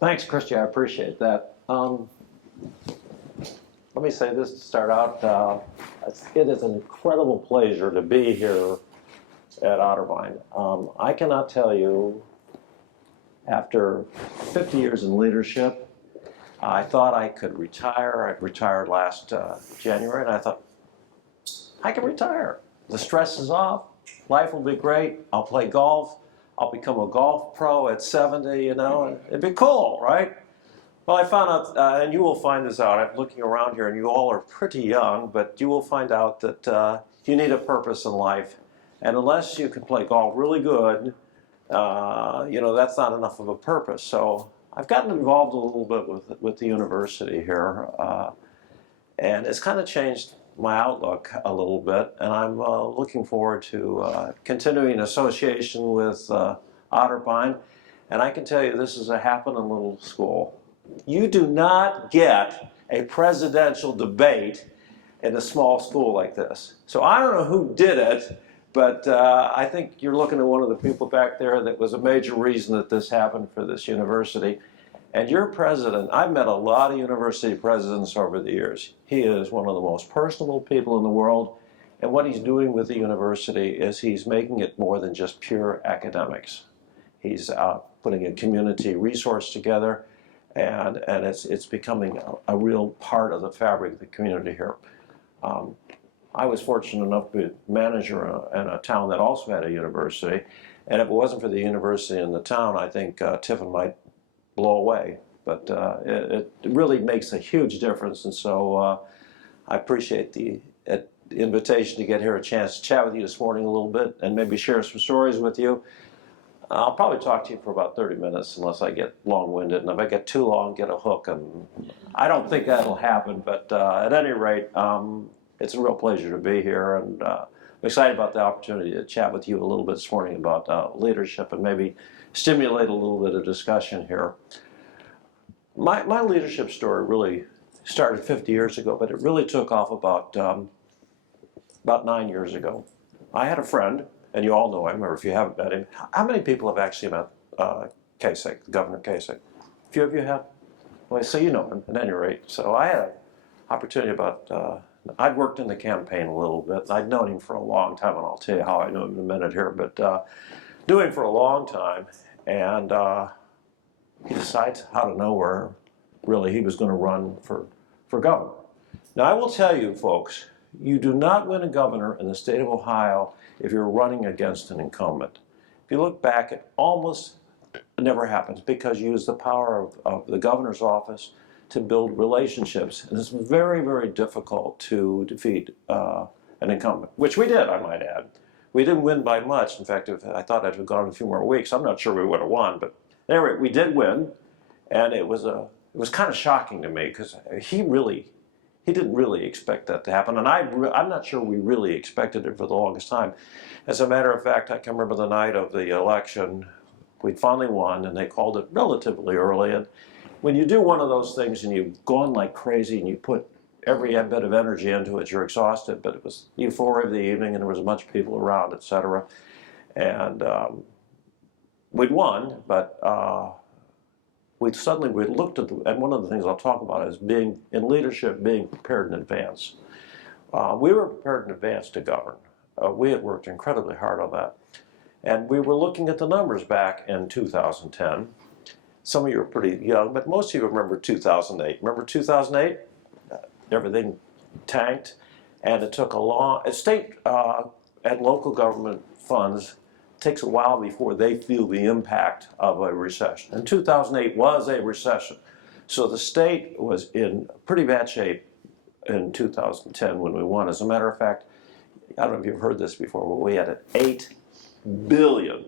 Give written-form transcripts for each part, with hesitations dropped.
Thanks, Christy. I appreciate that. Let me say this to start out. It is an incredible pleasure to be here at Otterbein. I cannot tell you, after 50 years in leadership, I thought I could retire. I retired last January, and I thought, I can retire. The stress is off. Life will be great. I'll play golf. I'll become a golf pro at 70, you know. It'd be cool, right? Well, I found out, and you will find this out, I'm looking around here, and you all are pretty young, but you will find out that you need a purpose in life. And unless you can play golf really good, you know, that's not enough of a purpose. So I've gotten involved a little bit with the university here, and it's kind of changed my outlook a little bit, and I'm looking forward to continuing association with Otterbein. And I can tell you, this is a happening little school. You do not get a presidential debate in a small school like this. So I don't know who did it, but I think you're looking at one of the people back there that was a major reason that this happened for this university. And your president, I've met a lot of university presidents over the years. He is one of the most personable people in the world. And what he's doing with the university is he's making it more than just pure academics. He's putting a community resource together, and it's becoming a real part of the fabric of the community here. I was fortunate enough to be manager in a town that also had a university. And if it wasn't for the university in the town, I think Tiffin might blow away, but it really makes a huge difference, and so I appreciate the invitation to get here, a chance to chat with you this morning a little bit and maybe share some stories with you. I'll probably talk to you for about 30 minutes unless I get long-winded, and if I get too long, get a hook, and I don't think that'll happen, but at any rate, it's a real pleasure to be here, and I'm excited about the opportunity to chat with you a little bit this morning about leadership and maybe stimulate a little bit of discussion here. My leadership story really started 50 years ago, but it really took off about 9 years ago. I had a friend, and you all know him, or if you haven't met him, how many people have actually met Kasich, Governor Kasich? A few of you have? Well, so you know him at any rate. So I had an opportunity about, I'd worked in the campaign a little bit. I'd known him for a long time, and I'll tell you how I knew him in a minute here, but knew him for a long time, and he decides out of nowhere, really, he was going to run for governor. Now, I will tell you, folks, you do not win a governor in the state of Ohio if you're running against an incumbent. If you look back, it almost never happens because you use the power of the governor's office to build relationships. And it's very, very difficult to defeat an incumbent, which we did, I might add. We didn't win by much. In fact, if I thought I'd have gone a few more weeks, I'm not sure we would have won. But anyway, we did win, and it was kind of shocking to me because he didn't really expect that to happen, and I'm not sure we really expected it for the longest time. As a matter of fact, I can remember the night of the election, we'd finally won, and they called it relatively early. And when you do one of those things and you've gone like crazy and you put every bit of energy into it, you're exhausted, but it was the euphoria of the evening and there was a bunch of people around, etc. And we'd won, but we looked at and one of the things I'll talk about is being in leadership, being prepared in advance. We were prepared in advance to govern. We had worked incredibly hard on that. And we were looking at the numbers back in 2010. Some of you are pretty young, but most of you remember 2008. Remember 2008? Everything tanked, and it took state and local government funds takes a while before they feel the impact of a recession. And 2008 was a recession. So the state was in pretty bad shape in 2010 when we won. As a matter of fact, I don't know if you've heard this before, but we had an $8 billion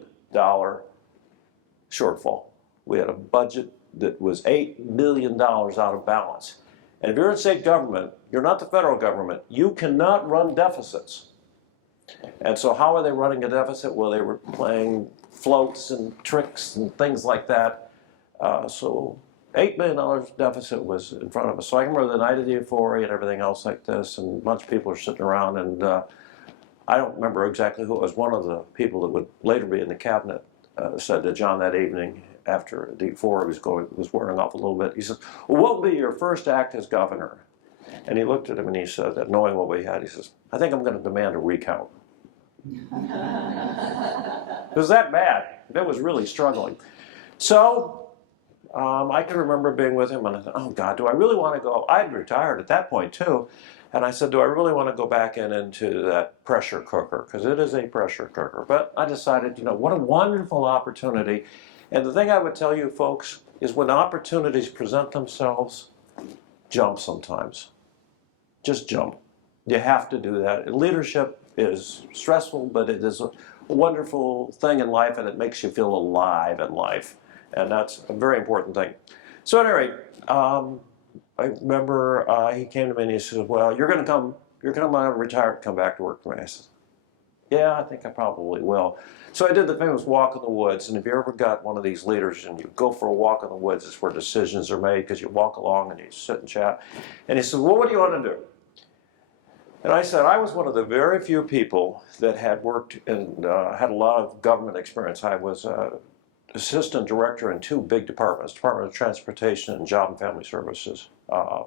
shortfall. We had a budget that was $8 billion out of balance. And if you're in state government, you're not the federal government, you cannot run deficits. And so how are they running a deficit? Well, they were playing floats and tricks and things like that. So $8 billion deficit was in front of us. So I can remember the night of the euphoria and everything else like this, and a bunch of people are sitting around, and I don't remember exactly who it was. One of the people that would later be in the cabinet said to John that evening, after D4 was wearing off a little bit. He says, well, what will be your first act as governor? And he looked at him and he said, that knowing what we had, he says, I think I'm going to demand a recount. It was that bad. It was really struggling. So I can remember being with him and I thought, oh God, do I really want to go? I'd retired at that point too. And I said, do I really want to go back into that pressure cooker? Because it is a pressure cooker. But I decided, you know, what a wonderful opportunity. And the thing I would tell you folks is when opportunities present themselves, jump sometimes. Just jump. You have to do that. And leadership is stressful, but it is a wonderful thing in life, and it makes you feel alive in life. And that's a very important thing. So at any rate, I remember he came to me and he said, well, you're going to retire and come back to work for me. I said, yeah, I think I probably will. So I did the famous walk in the woods, and if you ever got one of these leaders and you go for a walk in the woods, it's where decisions are made because you walk along and you sit and chat. And he said, well, what do you want to do? And I said, I was one of the very few people that had worked and had a lot of government experience. I was assistant director in two big departments, Department of Transportation and Job and Family Services,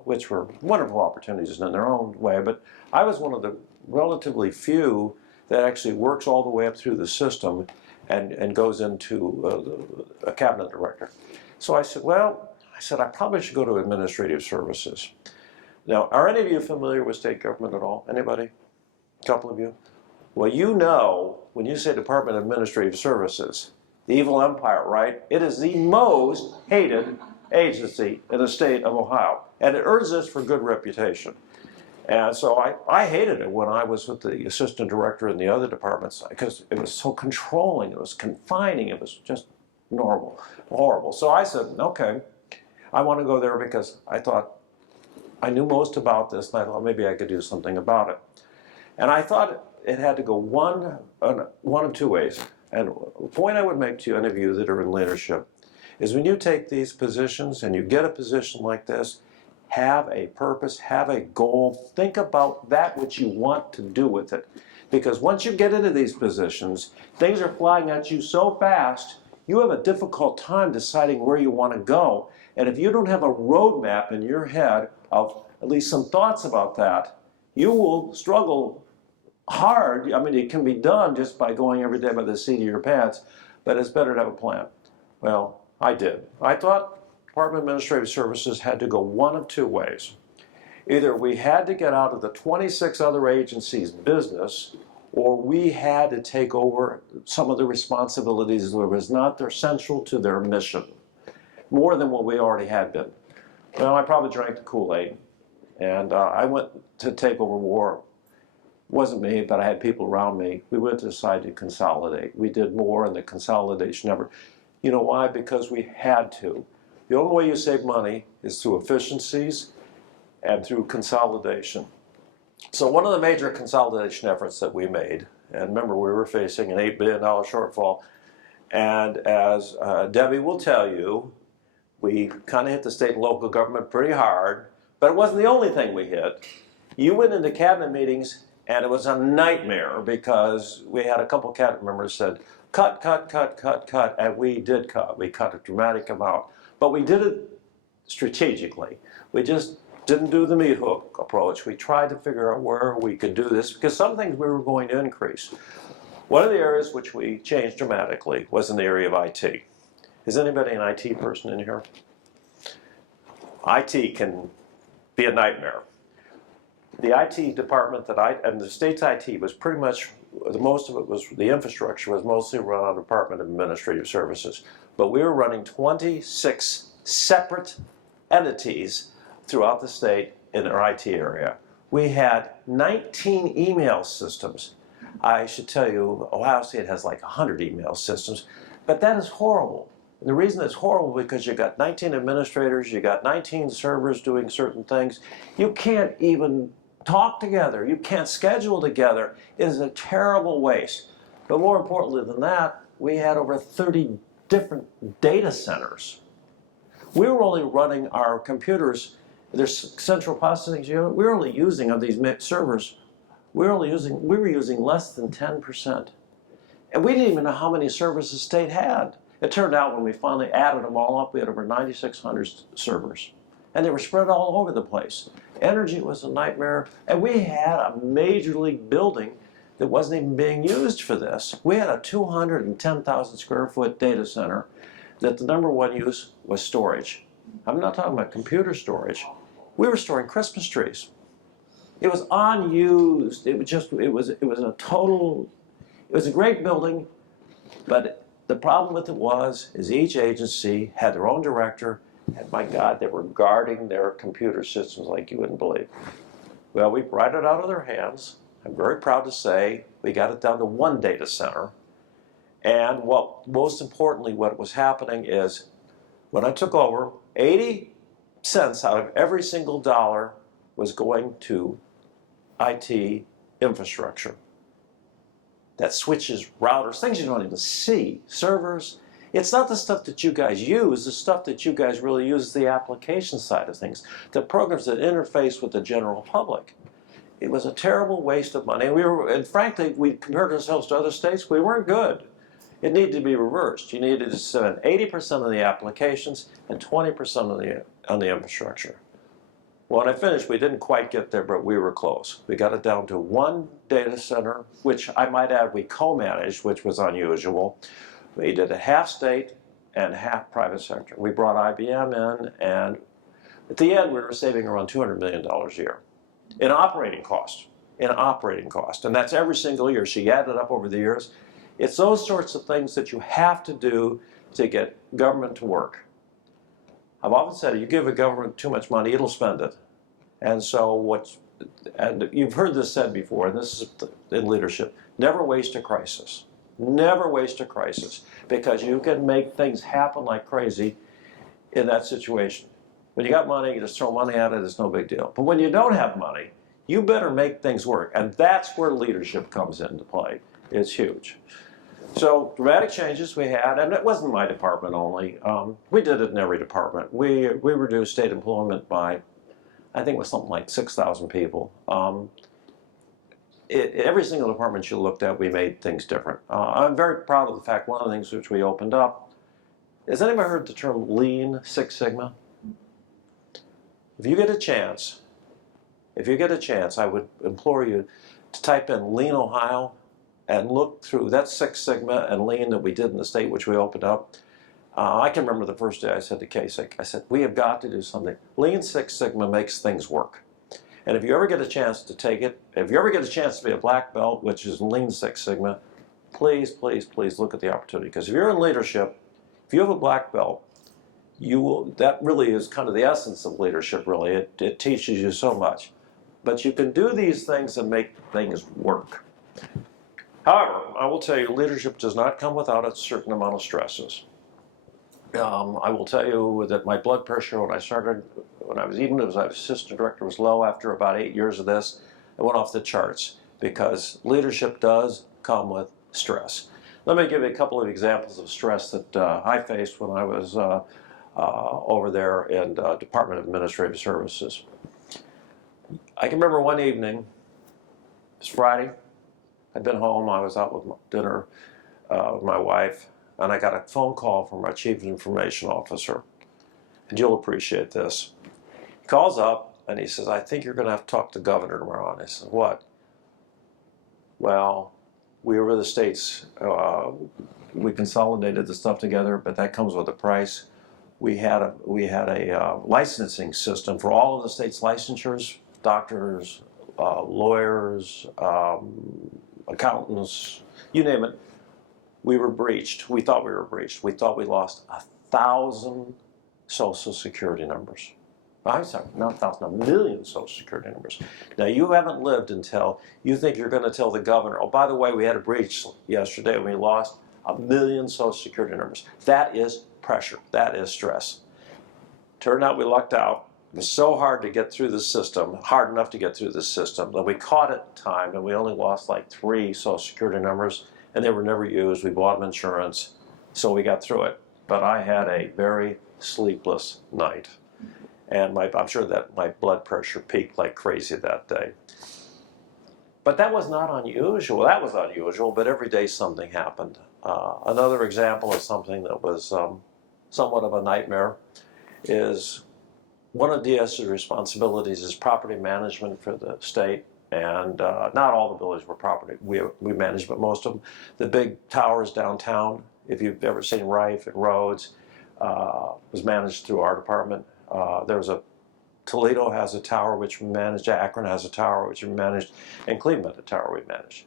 which were wonderful opportunities in their own way. But I was one of the relatively few that actually works all the way up through the system and goes into a cabinet director. So I said, well, I probably should go to administrative services. Now, are any of you familiar with state government at all? Anybody? A couple of you? Well, you know, when you say Department of Administrative Services, the evil empire, right? It is the most hated agency in the state of Ohio. And it earns this for good reputation. And so I hated it when I was with the assistant director in the other departments because it was so controlling, it was confining, it was just horrible. So I said, okay, I want to go there because I thought I knew most about this and I thought maybe I could do something about it. And I thought it had to go one of two ways. And the point I would make to any of you that are in leadership is when you take these positions and you get a position like this, have a purpose, have a goal, think about that which you want to do with it. Because once you get into these positions, things are flying at you so fast, you have a difficult time deciding where you want to go. And if you don't have a roadmap in your head of at least some thoughts about that, you will struggle hard. I mean, it can be done just by going every day by the seat of your pants, but it's better to have a plan. Well, I did. I thought Department of Administrative Services had to go one of two ways. Either we had to get out of the 26 other agencies' business, or we had to take over some of the responsibilities that was not central to their mission, more than what we already had been. Well, I probably drank the Kool-Aid, and I went to take over war. It wasn't me, but I had people around me. We went to decide to consolidate. We did more in the consolidation effort. You know why? Because we had to. The only way you save money is through efficiencies and through consolidation. So one of the major consolidation efforts that we made, and remember we were facing an $8 billion shortfall, and as Debbie will tell you, we kind of hit the state and local government pretty hard, but it wasn't the only thing we hit. You went into cabinet meetings and it was a nightmare because we had a couple of cabinet members said, cut, cut, cut, cut, cut, and we did cut. We cut a dramatic amount. But we did it strategically. We just didn't do the meat hook approach. We tried to figure out where we could do this because some things we were going to increase. One of the areas which we changed dramatically was in the area of IT. Is anybody an IT person in here? IT can be a nightmare. The IT department and the state's IT was pretty much, most of it was, the infrastructure was mostly run on the Department of Administrative Services. But we were running 26 separate entities throughout the state in our IT area. We had 19 email systems. I should tell you, Ohio State has like 100 email systems, but that is horrible. And the reason it's horrible is because you got 19 administrators, you got 19 servers doing certain things. You can't even talk together. You can't schedule together. It is a terrible waste. But more importantly than that, we had over 30 different data centers. We were only running our computers, there's central processing unit, we were only using of these servers, we were using less than 10%. And we didn't even know how many servers the state had. It turned out when we finally added them all up, we had over 9,600 servers. And they were spread all over the place. Energy was a nightmare, and we had a major league building that wasn't even being used for this. We had a 210,000 square foot data center that the number one use was storage. I'm not talking about computer storage. We were storing Christmas trees. It was unused. It was a great building, but the problem with it is each agency had their own director, and my God, they were guarding their computer systems like you wouldn't believe. Well, we brought it out of their hands. I'm very proud to say we got it down to one data center. And most importantly, what was happening is when I took over, 80 cents out of every single dollar was going to IT infrastructure. That switches, routers, things you don't even see, servers. It's not the stuff that you guys use. The stuff that you guys really use is the application side of things, the programs that interface with the general public. It was a terrible waste of money. And frankly, we compared ourselves to other states. We weren't good. It needed to be reversed. You needed to spend 80% of the applications and 20% on the infrastructure. Well, when I finished, we didn't quite get there, but we were close. We got it down to one data center, which I might add we co-managed, which was unusual. We did a half state and half private sector. We brought IBM in, and at the end, we were saving around $200 million a year in operating cost. And that's every single year. So you add it up over the years. It's those sorts of things that you have to do to get government to work. I've often said, if you give a government too much money, it'll spend it. And so and you've heard this said before, and this is in leadership, never waste a crisis. Never waste a crisis, because you can make things happen like crazy in that situation. When you got money, you just throw money at it, it's no big deal. But when you don't have money, you better make things work. And that's where leadership comes into play. It's huge. So dramatic changes we had, and it wasn't my department only. We did it in every department. We reduced state employment by, I think it was something like 6,000 people. Every single department you looked at, we made things different. I'm very proud of the fact one of the things which we opened up, has anybody heard the term Lean Six Sigma? If you get a chance, I would implore you to type in Lean Ohio and look through that Six Sigma and Lean that we did in the state which we opened up. I can remember the first day I said to Kasich, I said, we have got to do something. Lean Six Sigma makes things work. And if you ever get a chance to take it, if you ever get a chance to be a black belt, which is Lean Six Sigma, please, please, please look at the opportunity. Because if you're in leadership, if you have a black belt, that really is kind of the essence of leadership, really. It teaches you so much. But you can do these things and make things work. However, I will tell you, leadership does not come without a certain amount of stresses. I will tell you that my blood pressure when I was assistant director, was low. After about 8 years of this, it went off the charts, because leadership does come with stress. Let me give you a couple of examples of stress that I faced when I was over there in Department of Administrative Services. I can remember one evening, it was Friday, I'd been home, I was out with dinner with my wife, and I got a phone call from our Chief Information Officer. And you'll appreciate this. He calls up and he says, I think you're going to have to talk to the governor tomorrow. And I said, what? Well, we were the states. We consolidated the stuff together, but that comes with a price. We had a licensing system for all of the state's licensures, doctors, lawyers, accountants, you name it. We were breached. We thought we were breached. We thought we lost 1,000 Social Security numbers. I'm sorry, not 1,000, 1,000,000 Social Security numbers. Now, you haven't lived until you think you're going to tell the governor, oh, by the way, we had a breach yesterday and we lost 1,000,000 Social Security numbers. That is pressure. That is stress. Turned out we lucked out. It was so hard to get through the system, hard enough to get through the system, that we caught it in time, and we only lost like 3 Social Security numbers, and they were never used. We bought them insurance, so we got through it. But I had a very sleepless night, and I'm sure that my blood pressure peaked like crazy that day. But that was not unusual. That was unusual, but every day something happened. Another example of something that was somewhat of a nightmare is one of DS's responsibilities is property management for the state. And not all the buildings were property we managed, but most of them. The big towers downtown, if you've ever seen Rife and Rhodes, was managed through our department. Toledo has a tower which we managed, Akron has a tower which we managed, and Cleveland a tower we managed.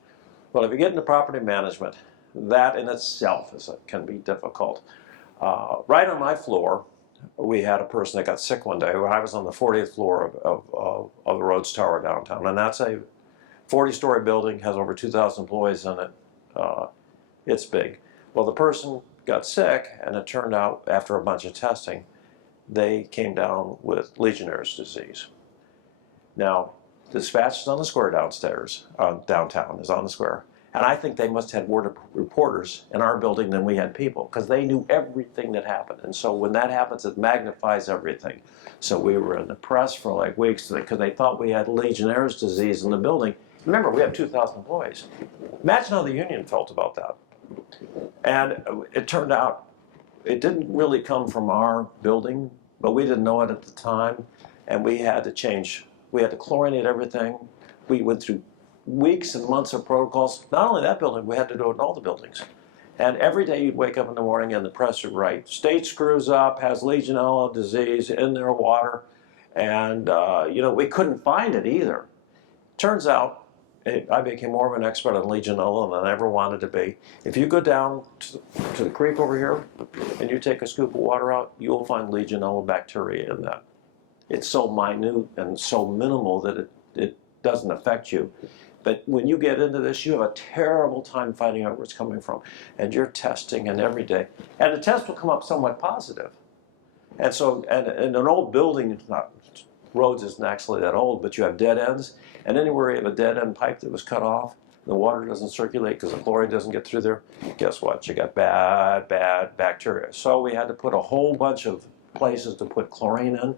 Well, if you get into property management, that in itself can be difficult. Right on my floor, we had a person that got sick one day. I was on the 40th floor of the Rhodes Tower downtown, and that's a 40-story building, has over 2,000 employees in it. It's big. Well, the person got sick, and it turned out after a bunch of testing, they came down with Legionnaire's disease. Now, the dispatch is on the square downstairs, downtown is on the square. And I think they must have had more reporters in our building than we had people, because they knew everything that happened. And so when that happens, it magnifies everything. So we were in the press for like weeks because they thought we had Legionnaire's disease in the building. Remember, we have 2,000 employees. Imagine how the union felt about that. And it turned out it didn't really come from our building, but we didn't know it at the time. And we had to change. We had to chlorinate everything. We went through weeks and months of protocols. Not only that building, we had to do it in all the buildings. And every day you'd wake up in the morning and the press would write, state screws up, has Legionella disease in their water. And, we couldn't find it either. Turns out, I became more of an expert on Legionella than I ever wanted to be. If you go down to the creek over here and you take a scoop of water out, you'll find Legionella bacteria in that. It's so minute and so minimal that it doesn't affect you. But when you get into this, you have a terrible time finding out where it's coming from. And you're testing and every day. And the test will come up somewhat positive. And so, and in an old building, Rhodes isn't actually that old, but you have dead ends. And anywhere you have a dead end pipe that was cut off, the water doesn't circulate because the chlorine doesn't get through there, guess what? You got bad bacteria. So we had to put a whole bunch of places to put chlorine in.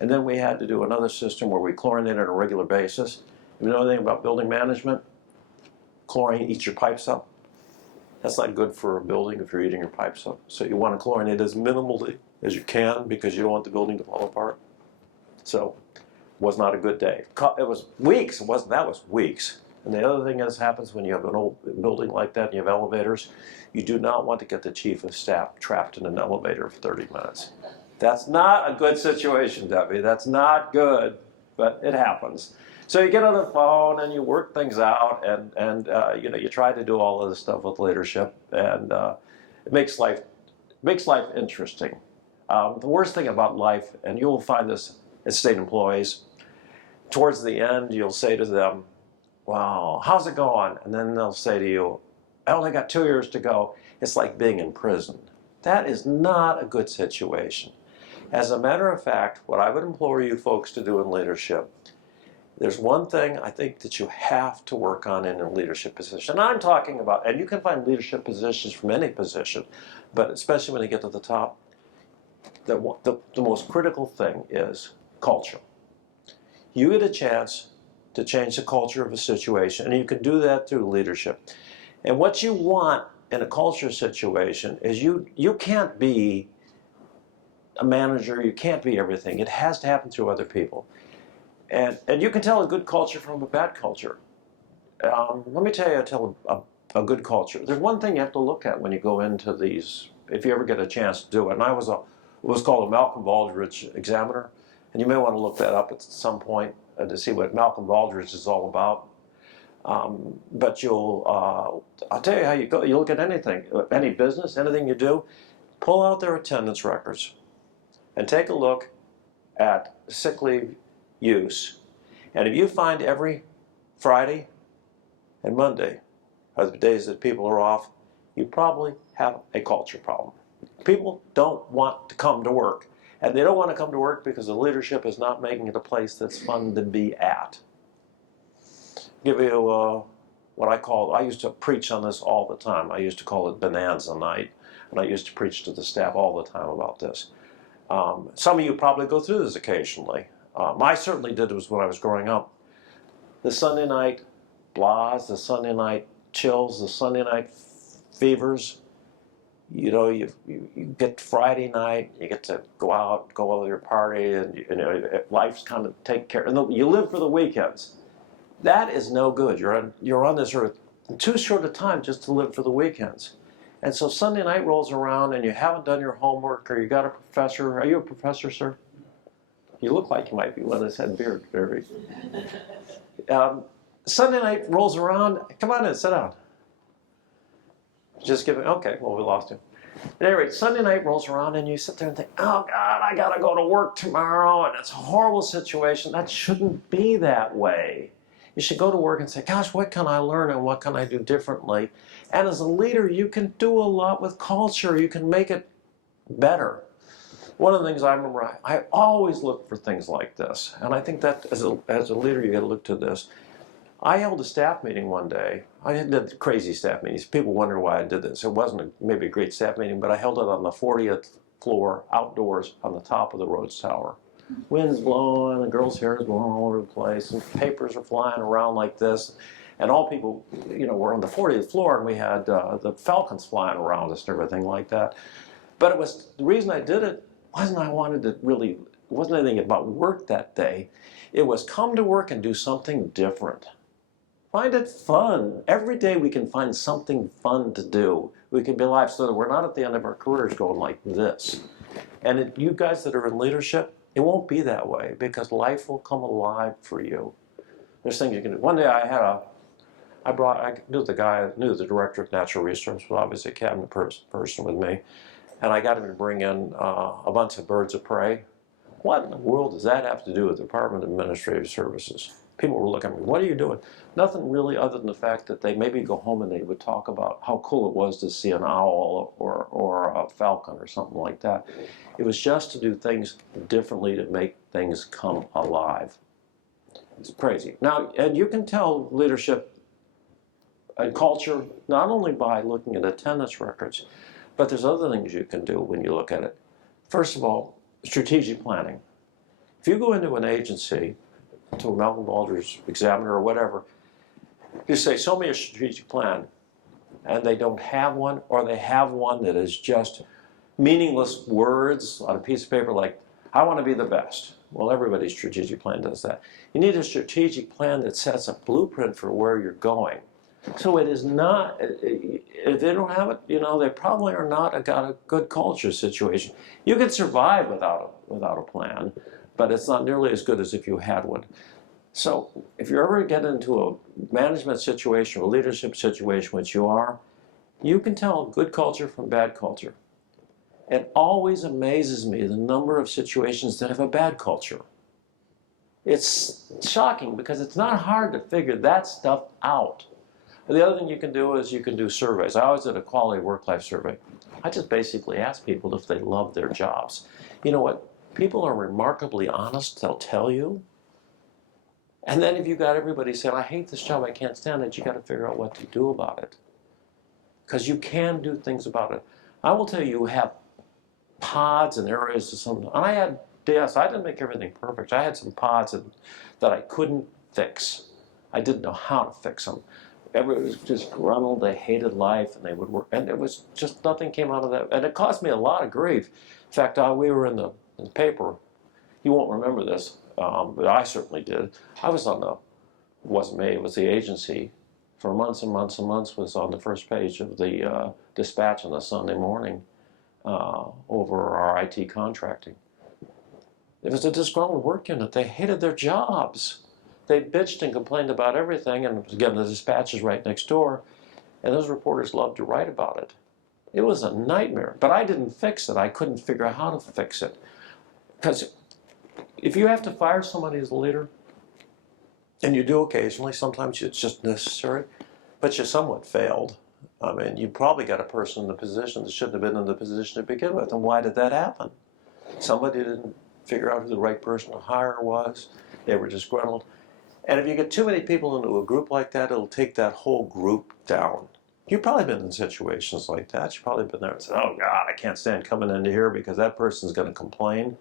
And then we had to do another system where we chlorinate on a regular basis. If you know anything about building management, chlorine eats your pipes up. That's not good for a building if you're eating your pipes up. So you want to chlorinate as minimally as you can because you don't want the building to fall apart. So it was not a good day. It was weeks. That was weeks. And the other thing that happens when you have an old building like that and you have elevators, you do not want to get the chief of staff trapped in an elevator for 30 minutes. That's not a good situation, Debbie. That's not good, but it happens. So you get on the phone and you work things out, and you try to do all of this stuff with leadership, and it makes life interesting. The worst thing about life, and you'll find this as state employees, towards the end you'll say to them, "Wow, how's it going?" And then they'll say to you, "I only got 2 years to go." It's like being in prison. That is not a good situation. As a matter of fact, what I would implore you folks to do in leadership, there's one thing I think that you have to work on in a leadership position. And I'm talking about, and you can find leadership positions from any position, but especially when you get to the top, the most critical thing is culture. You get a chance to change the culture of a situation, and you can do that through leadership. And what you want in a culture situation is you can't be a manager, you can't be everything. It has to happen through other people. And you can tell a good culture from a bad culture. Let me tell a good culture. There's one thing you have to look at when you go into these, if you ever get a chance to do it. And I was what's called a Malcolm Baldrige examiner. And you may want to look that up at some point to see what Malcolm Baldrige is all about. But I'll tell you how you go. You look at anything, any business, anything you do, pull out their attendance records and take a look at sick leave use. And if you find every Friday and Monday are the days that people are off, you probably have a culture problem. People don't want to come to work. And they don't want to come to work because the leadership is not making it a place that's fun to be at. Give you what I used to preach on this all the time. I used to call it Bonanza Night. And I used to preach to the staff all the time about this. Some of you probably go through this occasionally. I certainly did this when I was growing up. The Sunday night blahs, the Sunday night chills, the Sunday night fevers, You know, you get Friday night, you get to go out, go to your party, and you know, life's kind of take care. And you live for the weekends. That is no good. You're on this earth too short a time just to live for the weekends. And so Sunday night rolls around and you haven't done your homework, or you got a professor. Are you a professor, sir? You look like you might be one that's had beard. Very. Sunday night rolls around. Come on in, sit down. Just giving, okay, well, we lost him. At any rate, Sunday night rolls around and you sit there and think, oh God, I gotta go to work tomorrow and it's a horrible situation. That shouldn't be that way. You should go to work and say, gosh, what can I learn and what can I do differently? And as a leader, you can do a lot with culture. You can make it better. One of the things I remember, I always look for things like this. And I think that as a leader, you gotta look to this. I held a staff meeting one day. I did crazy staff meetings. People wonder why I did this. It wasn't maybe a great staff meeting, but I held it on the 40th floor, outdoors, on the top of the Rhodes Tower. Wind's blowing, the girls' hair is blowing all over the place, and papers are flying around like this. And all people, you know, were on the 40th floor, and we had the falcons flying around us and everything like that. But it was, the reason I did it wasn't wasn't anything about work that day. It was come to work and do something different. Find it fun. Every day we can find something fun to do. We can be alive so that we're not at the end of our careers going like this. And you guys that are in leadership, it won't be that way because life will come alive for you. There's things you can do. One day I knew the director of natural resources, was obviously a cabinet person with me, and I got him to bring in a bunch of birds of prey. What in the world does that have to do with the Department of Administrative Services? People were looking at me, what are you doing? Nothing really other than the fact that they maybe go home and they would talk about how cool it was to see an owl or a falcon or something like that. It was just to do things differently to make things come alive. It's crazy. Now, and you can tell leadership and culture not only by looking at attendance records, but there's other things you can do when you look at it. First of all, strategic planning. If you go into an agency, to Malcolm Baldr's Examiner or whatever, you say, show me a strategic plan, and they don't have one, or they have one that is just meaningless words on a piece of paper like, I want to be the best. Well, everybody's strategic plan does that. You need a strategic plan that sets a blueprint for where you're going. So it is not, if they don't have it, you know, they probably are not got a good culture situation. You can survive without a plan, but it's not nearly as good as if you had one. So if you ever get into a management situation or a leadership situation, which you are, you can tell good culture from bad culture. It always amazes me the number of situations that have a bad culture. It's shocking because it's not hard to figure that stuff out. The other thing you can do is you can do surveys. I always did a quality work-life survey. I just basically asked people if they love their jobs. You know what? People are remarkably honest. They'll tell you. And then if you got everybody saying, I hate this job, I can't stand it, you got to figure out what to do about it. Because you can do things about it. I will tell you, you have pods and areas of some. And I had, yes, I didn't make everything perfect. I had some pods that I couldn't fix. I didn't know how to fix them. Everybody was just grumbled, they hated life, and they would work. And it was just, nothing came out of that. And it cost me a lot of grief. In fact, we were in the paper. You won't remember this, but I certainly did. I was on it wasn't me, it was the agency. For months and months and months was on the first page of the Dispatch on a Sunday morning over our IT contracting. It was a disgruntled work unit. They hated their jobs. They bitched and complained about everything, and again, the Dispatch is right next door, and those reporters loved to write about it. It was a nightmare, but I didn't fix it. I couldn't figure out how to fix it. Because if you have to fire somebody as a leader, and you do occasionally, sometimes it's just necessary, but you somewhat failed. I mean, you probably got a person in the position that shouldn't have been in the position to begin with, and why did that happen? Somebody didn't figure out who the right person to hire was. They were disgruntled. And if you get too many people into a group like that, it'll take that whole group down. You've probably been in situations like that. You've probably been there and said, oh God, I can't stand coming into here because that person's going to complain.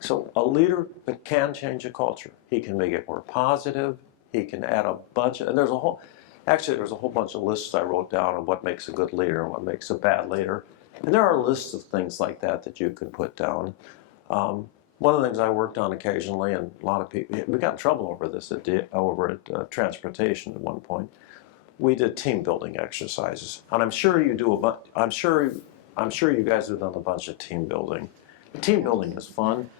So a leader can change a culture. He can make it more positive. He can add a bunch of, and there's a whole bunch of lists I wrote down on what makes a good leader and what makes a bad leader. And there are lists of things like that that you can put down. One of the things I worked on occasionally, and a lot of people, we got in trouble over this over at transportation at one point. We did team building exercises, and I'm sure you do a bunch. I'm sure you guys have done a bunch of team building. Team building is fun,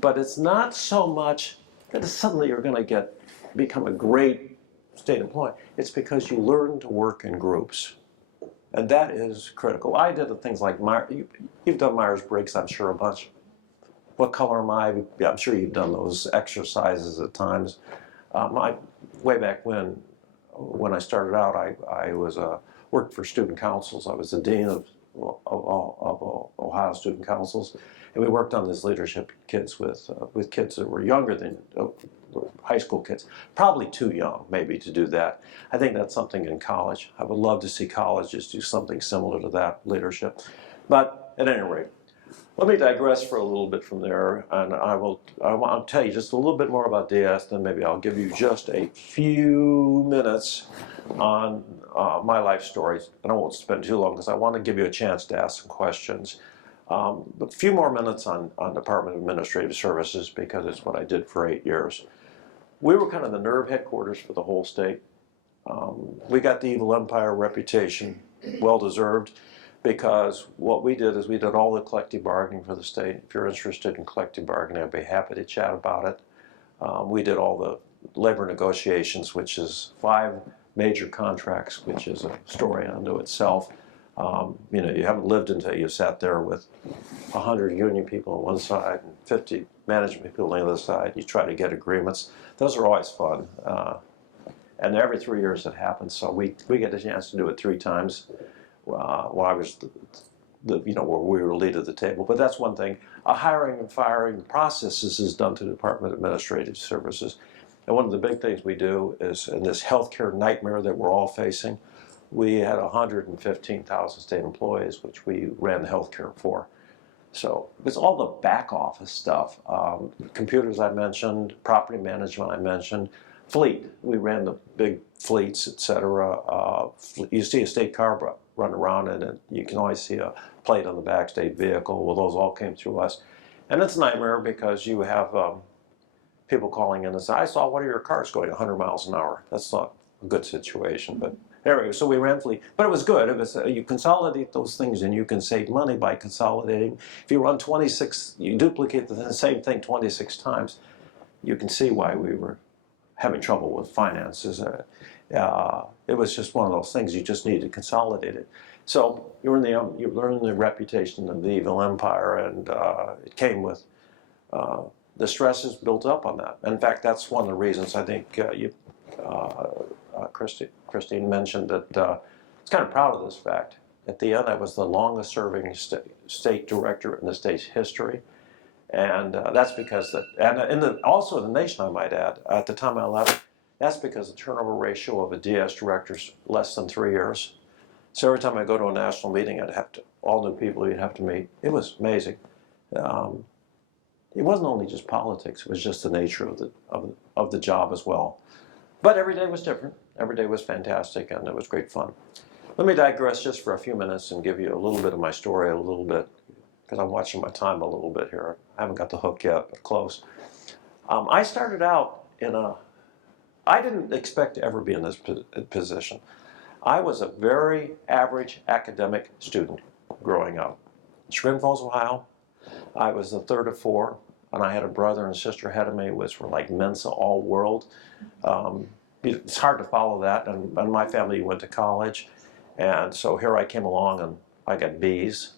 but it's not so much that suddenly you're going to become a great state employee. It's because you learn to work in groups, and that is critical. I did the things like you've done Myers-Briggs, I'm sure, a bunch. What color am I? Yeah, I'm sure you've done those exercises at times. Way back when I started out, I was worked for student councils. I was the dean of Ohio student councils, and we worked on these leadership kids with kids that were younger than high school kids, probably too young maybe to do that. I think that's something in college. I would love to see colleges do something similar to that leadership. But at any rate, let me digress for a little bit from there, and I'll tell you just a little bit more about DS, then maybe I'll give you just a few minutes on my life stories, and I won't spend too long because I want to give you a chance to ask some questions. A few more minutes on Department of Administrative Services because it's what I did for 8 years. We were kind of the nerve headquarters for the whole state. We got the evil empire reputation, well deserved, because what we did is we did all the collective bargaining for the state. If you're interested in collective bargaining, I'd be happy to chat about it. We did all the labor negotiations, which is 5 major contracts, which is a story unto itself. You know, you haven't lived until you sat there with 100 union people on one side and 50 management people on the other side. You try to get agreements. Those are always fun. And every 3 years it happens, so we get a chance to do it 3 times. While I was where we were lead at the table. But that's one thing. Hiring and firing processes is done to the Department of Administrative Services. And one of the big things we do is, in this healthcare nightmare that we're all facing, we had 115,000 state employees, which we ran healthcare for. So it's all the back office stuff. Computers I mentioned, property management I mentioned, fleet. We ran the big fleets, et cetera. You see a state car run around and you can always see a plate on the back, state vehicle. Well, those all came through us. And it's a nightmare because you have people calling in and say, I saw one of your cars going 100 miles an hour. That's not a good situation. But anyway, so we ran fleet. But it was good. It was, you consolidate those things and you can save money by consolidating. If you run 26, you duplicate the same thing 26 times, you can see why we were having trouble with finances. It was just one of those things. You just needed to consolidate it. So you learn the reputation of the evil empire, and it came with the stresses built up on that. In fact, that's one of the reasons I think Christine mentioned that I was kind of proud of this fact. At the end, I was the longest serving state director in the state's history. And that's because also in the nation, I might add, at the time I left, that's because the turnover ratio of a DS director is less than 3 years. So every time I go to a national meeting, all new people you'd have to meet. It was amazing. It wasn't only just politics; it was just the nature of the job as well. But every day was different. Every day was fantastic, and it was great fun. Let me digress just for a few minutes and give you a little bit of my story, a little bit, because I'm watching my time a little bit here. I haven't got the hook yet, but close. I started out I didn't expect to ever be in this position. I was a very average academic student growing up. In Chagrin Falls, Ohio, I was the third of 4, and I had a brother and sister ahead of me, which were like Mensa all world. It's hard to follow that, and my family went to college, and so here I came along and I got B's,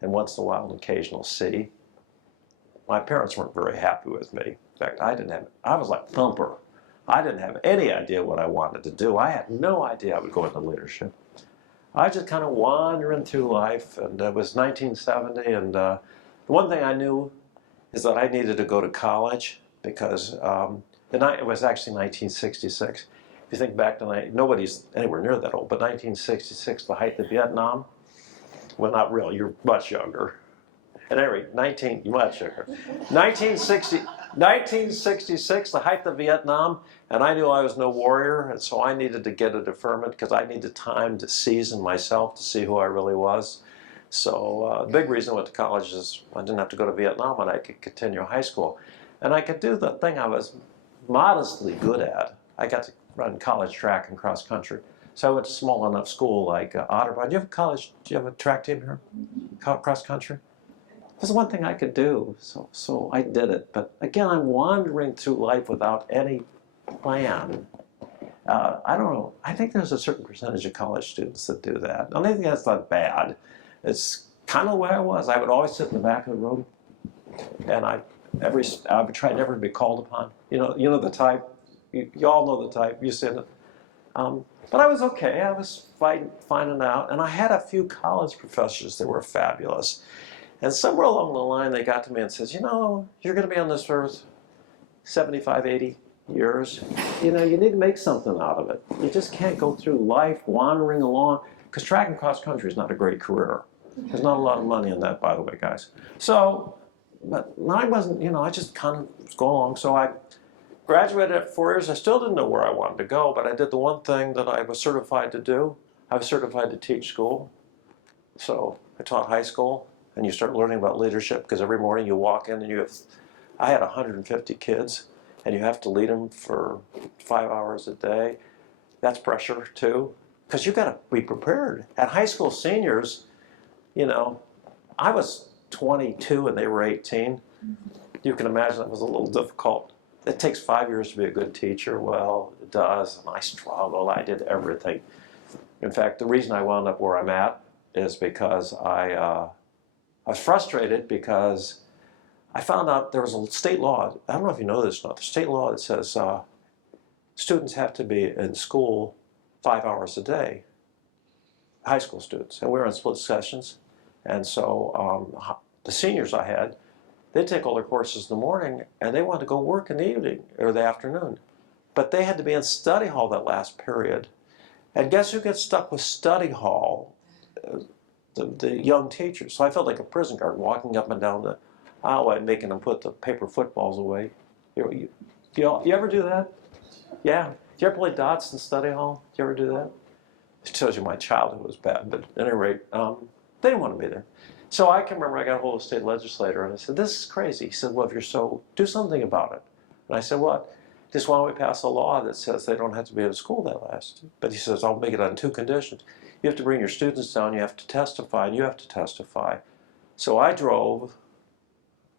and once in a while an occasional C. My parents weren't very happy with me. In fact, I was like Thumper. I didn't have any idea what I wanted to do. I had no idea I would go into leadership. I was just kind of wandering through life, and it was 1970, and the one thing I knew is that I needed to go to college because it was actually 1966. If you think back to nobody's anywhere near that old, but 1966, the height of Vietnam. Well, not really. You're much younger. At any rate, much younger. 1966, the height of Vietnam, and I knew I was no warrior, and so I needed to get a deferment because I needed time to season myself to see who I really was. So the big reason I went to college is I didn't have to go to Vietnam and I could continue high school. And I could do the thing I was modestly good at. I got to run college track and cross country. So I went to small enough school like Otterbein. Do you have a track team here? Cross country? It was one thing I could do, so I did it. But again, I'm wandering through life without any plan. I don't know. I think there's a certain percentage of college students that do that. I think that's not bad. It's kind of the way I was. I would always sit in the back of the room, and I would try never to be called upon. You know the type. You all know the type. You said it. But I was okay. I was finding out, and I had a few college professors that were fabulous. And somewhere along the line, they got to me and says, you know, you're going to be on this earth 75, 80 years. You know, you need to make something out of it. You just can't go through life wandering along, because track and cross country is not a great career. There's not a lot of money in that, by the way, guys. So, but I wasn't, you know, I just kind of was going along. So I graduated at 4 years. I still didn't know where I wanted to go, but I did the one thing that I was certified to do. I was certified to teach school. So I taught high school. And you start learning about leadership, because every morning you walk in and I had 150 kids, and you have to lead them for 5 hours a day. That's pressure too, because you got to be prepared. At high school seniors, you know, I was 22 and they were 18. You can imagine that was a little difficult. It takes 5 years to be a good teacher. Well, it does, and I struggled. I did everything. In fact, the reason I wound up where I'm at is because I was frustrated because I found out there was a state law. I don't know if you know this or not. The state law that says students have to be in school 5 hours a day, high school students. And we were in split sessions. And so the seniors I had, they'd take all their courses in the morning, and they wanted to go work in the evening or the afternoon. But they had to be in study hall that last period. And guess who gets stuck with study hall? The young teachers. So I felt like a prison guard walking up and down the aisle making them put the paper footballs away. You ever do that? Yeah. Do you ever play dots in study hall? Do you ever do that? It shows you my childhood was bad, but at any rate, they didn't want to be there. So I can remember I got a hold of a state legislator and I said, this is crazy. He said, well, if you're so, do something about it. And I said, what? Just why don't we pass a law that says they don't have to be in school that last? But he says, I'll make it on 2 conditions. You have to bring your students down, you have to testify, and you have to testify. So I drove,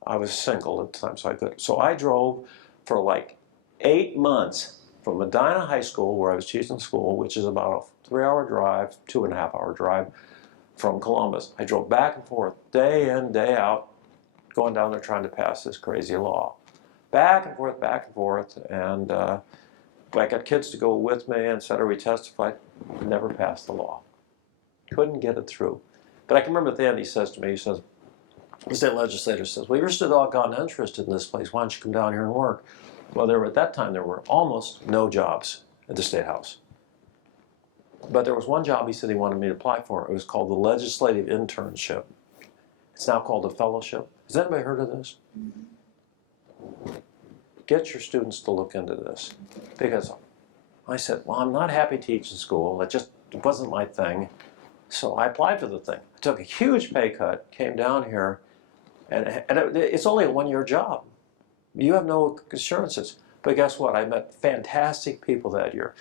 I was single at the time, so I could. So I drove for like 8 months from Medina High School, where I was teaching school, which is about a 3-hour drive, 2.5-hour drive from Columbus. I drove back and forth, day in, day out, going down there trying to pass this crazy law. Back and forth, and I got kids to go with me, and said, we testified, never passed the law. Couldn't get it through. But I can remember at the end he says to me, he says, the state legislator says, well, you're still doggone interested in this place. Why don't you come down here and work? Well, at that time, there were almost no jobs at the State House. But there was one job he said he wanted me to apply for. It was called the legislative internship. It's now called a fellowship. Has anybody heard of this? Get your students to look into this. Because I said, well, I'm not happy teaching school. It wasn't my thing. So I applied for the thing. I took a huge pay cut, came down here, and it's only a 1-year job. You have no assurances. But guess what? I met fantastic people that year.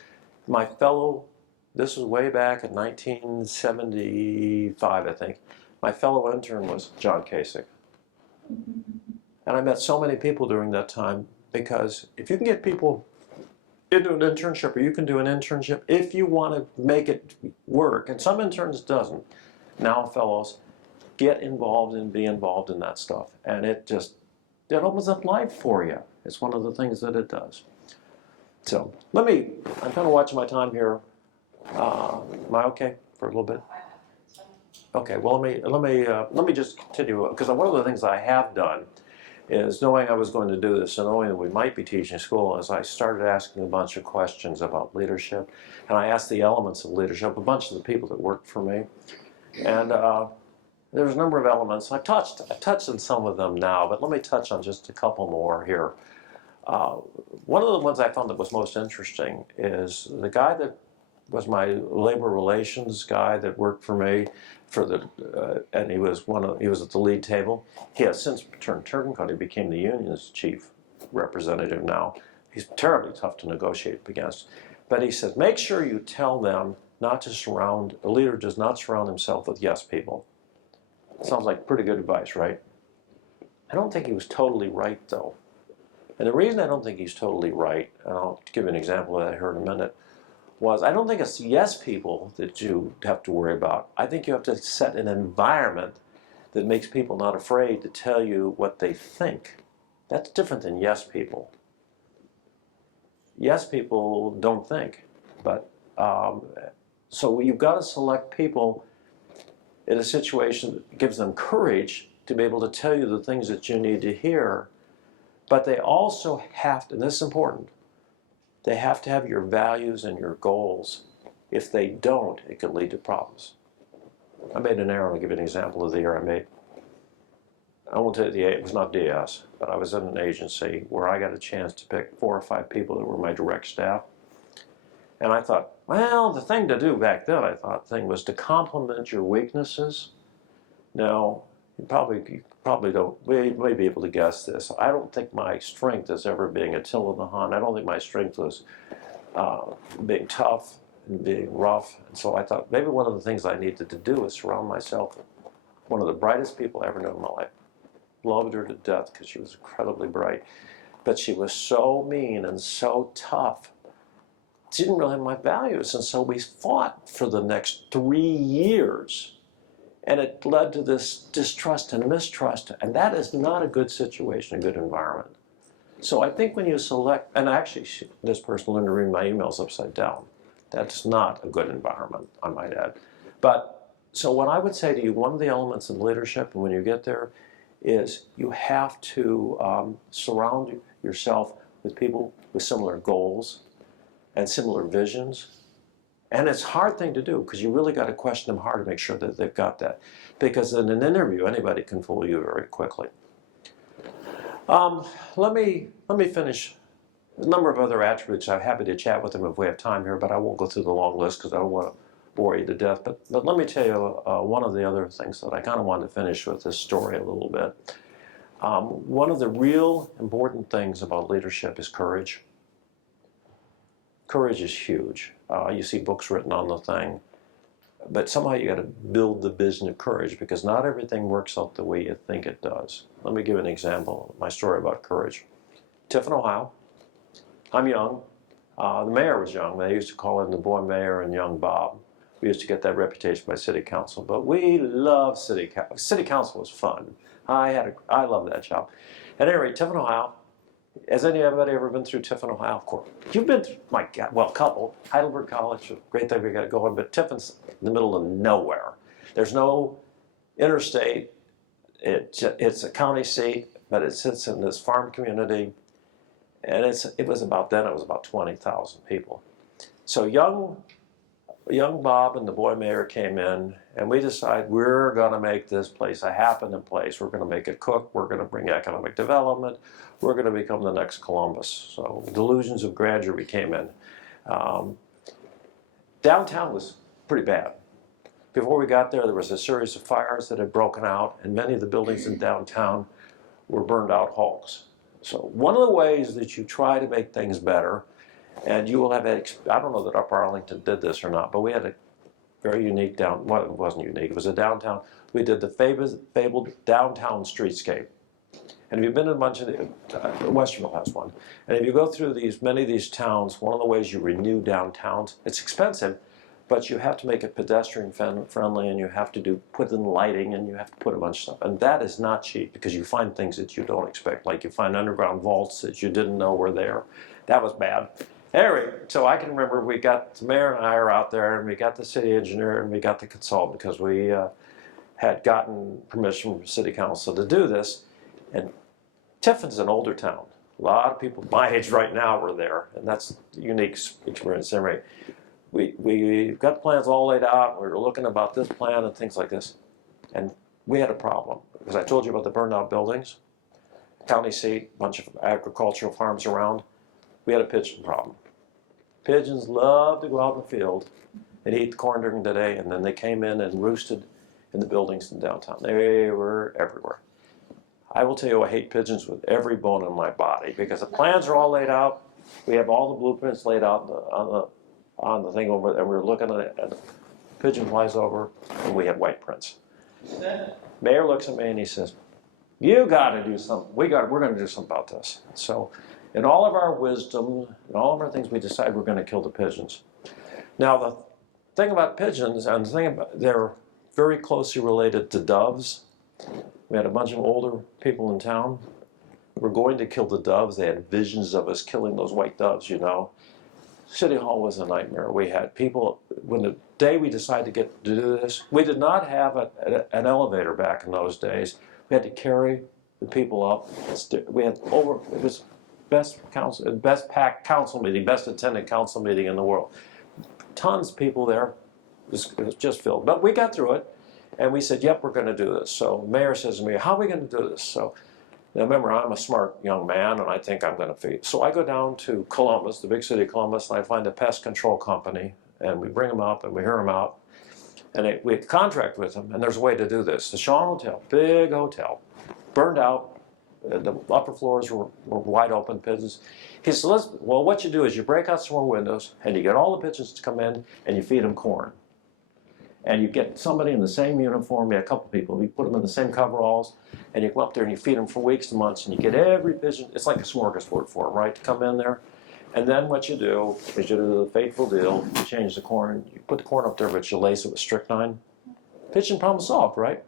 My fellow, this was way back in 1975, I think. My fellow intern was John Kasich. And I met so many people during that time, because if you can get people into an internship, or you can do an internship if you want to make it work, and some interns doesn't. Now, fellows, get involved and be involved in that stuff, and it opens up life for you. It's one of the things that it does. So I'm kind of watching my time here. Am I okay for a little bit? Okay. Well, let me just continue, because one of the things I have done is, knowing I was going to do this and knowing that we might be teaching school, is I started asking a bunch of questions about leadership. And I asked the elements of leadership, a bunch of the people that worked for me. And there's a number of elements. I've touched on some of them now, but let me touch on just a couple more here. One of the ones I found that was most interesting is the guy that was my labor relations guy that worked for me for the, and he was at the lead table. He has since turned turncoat. He became the union's chief representative now. He's terribly tough to negotiate against. But he says, make sure you tell them not to surround, a leader does not surround himself with yes people. Sounds like pretty good advice, right? I don't think he was totally right, though. And the reason I don't think he's totally right, and I'll give you an example that I heard in a minute, was I don't think it's yes people that you have to worry about. I think you have to set an environment that makes people not afraid to tell you what they think. That's different than yes people. Yes people don't think, but so you've got to select people in a situation that gives them courage to be able to tell you the things that you need to hear, but they also have to, and this is important, they have to have your values and your goals. If they don't, it could lead to problems. I made an error. I'll give you an example of the error I made. I won't tell you it was not DS, but I was in an agency where I got a chance to pick 4 or 5 people that were my direct staff. And I thought, well, the thing to do back then, I thought, was to complement your weaknesses. Now, you probably don't, you may be able to guess this. I don't think my strength is ever being Attila the Hun. I don't think my strength was being tough and being rough. And so I thought maybe one of the things I needed to do is surround myself with one of the brightest people I ever knew in my life. Loved her to death because she was incredibly bright. But she was so mean and so tough. She didn't really have my values. And so we fought for the next 3 years. And it led to this distrust and mistrust. And that is not a good situation, a good environment. So I think when you select, and actually this person learned to read my emails upside down. That's not a good environment, I might add. But so what I would say to you, one of the elements in leadership, and when you get there, is you have to surround yourself with people with similar goals and similar visions. And it's a hard thing to do because you really got to question them hard to make sure that they've got that. Because in an interview, anybody can fool you very quickly. Let me finish. There's a number of other attributes. I'm happy to chat with them if we have time here, but I won't go through the long list because I don't want to bore you to death. But let me tell you one of the other things that I kind of wanted to finish with this story a little bit. One of the real important things about leadership is courage. Courage is huge. You see books written on the thing. But somehow you got to build the business of courage because not everything works out the way you think it does. Let me give an example of my story about courage. Tiffin, Ohio. I'm young. The mayor was young. They used to call him the boy mayor and young Bob. We used to get that reputation by city council. But we loved city council. City council was fun. I loved that job. At any rate, Tiffin, Ohio. Has anybody ever been through Tiffin, Ohio? Of course. You've been through, my God, well, a couple. Heidelberg College, great thing we got to go on, but Tiffin's in the middle of nowhere. There's no interstate. It's a county seat, but it sits in this farm community. And it was about 20,000 people. So young Bob and the boy mayor came in, and we decided we're going to make this place a happening place. We're going to make it cook. We're going to bring economic development. We're going to become the next Columbus. So delusions of grandeur we came in. Downtown was pretty bad. Before we got there, there was a series of fires that had broken out, and many of the buildings in downtown were burned out hulks. So one of the ways that you try to make things better, and you will have, I don't know that Upper Arlington did this or not, but we had a very unique well, it wasn't unique, it was a downtown. We did the fabled downtown streetscape. And if you've been in a bunch of Westerville has one. And if you go through many of these towns, one of the ways you renew downtowns, it's expensive, but you have to make it pedestrian friendly, and you have to put in lighting, and you have to put a bunch of stuff. And that is not cheap because you find things that you don't expect, like you find underground vaults that you didn't know were there. That was bad. Anyway, so I can remember the mayor and I are out there, and we got the city engineer, and we got the consultant because we had gotten permission from city council to do this. And Tiffin's an older town. A lot of people my age right now were there, and that's a unique experience. Anyway, we got plans all laid out. We were looking about this plan and things like this. And we had a problem. Because I told you about the burned out buildings, county seat, bunch of agricultural farms around. We had a pitching problem. Pigeons love to go out in the field and eat the corn during the day, and then they came in and roosted in the buildings in downtown. They were everywhere. I will tell you, I hate pigeons with every bone in my body because the plans are all laid out. We have all the blueprints laid out on the thing over there, and we were looking at it, and the pigeon flies over, and we had white prints. Mayor looks at me and he says, "You got to do something. We're going to do something about this." So, in all of our wisdom, in all of our things, we decided we're going to kill the pigeons. Now, the thing about pigeons, and the thing about, they're very closely related to doves. We had a bunch of older people in town. We were going to kill the doves. They had visions of us killing those white doves, you know. City Hall was a nightmare. We had people, when the day we decided to do this, we did not have an elevator back in those days. We had to carry the people up. We had it was best packed council meeting, best attended council meeting in the world. Tons of people there. It was just filled. But we got through it, and we said, yep, we're going to do this. So the mayor says to me, how are we going to do this? So now remember, I'm a smart young man, and I think I'm going to feed. So I go down to Columbus, the big city of Columbus, and I find a pest control company, and we bring them up, and we hear them out. And we contract with them, and there's a way to do this. The Shawn Hotel, big hotel, burned out. The upper floors were wide open, pigeons. He said, well, what you do is you break out some more windows, and you get all the pigeons to come in, and you feed them corn. And you get somebody in the same uniform, a couple people, you put them in the same coveralls, and you go up there and you feed them for weeks and months, and you get every pigeon, it's like a smorgasbord for them, right, to come in there. And then what you do is you do the fateful deal, you change the corn, you put the corn up there, but you lace it with strychnine. Pigeon problem solved, right?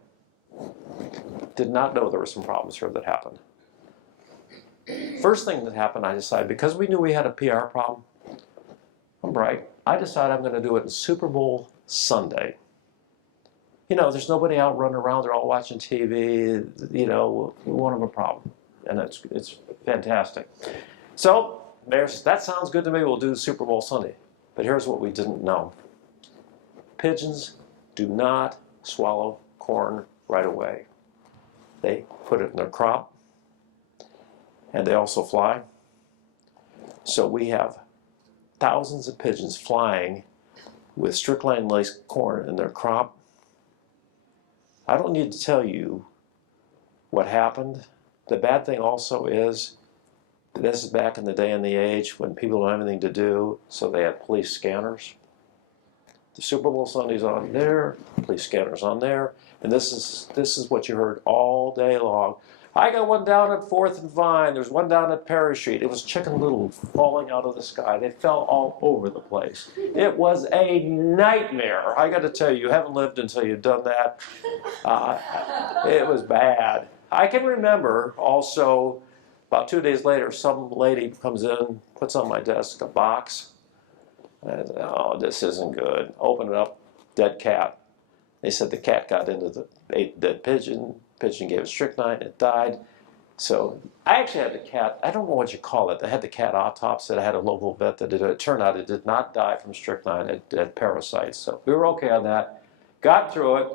Did not know there were some problems here that happened. First thing that happened, I decided, because we knew we had a PR problem, I'm bright, I decided I'm going to do it in Super Bowl Sunday. You know, there's nobody out running around, they're all watching TV, you know, we won't have a problem. And it's fantastic. So, that sounds good to me, we'll do the Super Bowl Sunday. But here's what we didn't know. Pigeons do not swallow corn right away. They put it in their crop, and they also fly. So we have thousands of pigeons flying with strychnine-laced corn in their crop. I don't need to tell you what happened. The bad thing also is, this is back in the day and the age when people don't have anything to do, so they had police scanners. The Super Bowl Sunday's on there, police scanners on there, and this is what you heard all day long. I got one down at 4th and Vine, there's one down at Perry Street. It was Chicken Little falling out of the sky. They fell all over the place. It was a nightmare. I got to tell you, you haven't lived until you've done that. It was bad. I can remember also, about 2 days later, some lady comes in, puts on my desk a box. I said, oh, this isn't good. Open it up, dead cat. They said the cat got into ate the dead pigeon. Pigeon gave it strychnine, it died. So I actually had the cat, I don't know what you call it. I had the cat autopsy. I had a local vet that did it. It turned out it did not die from strychnine. It had parasites. So we were okay on that. Got through it,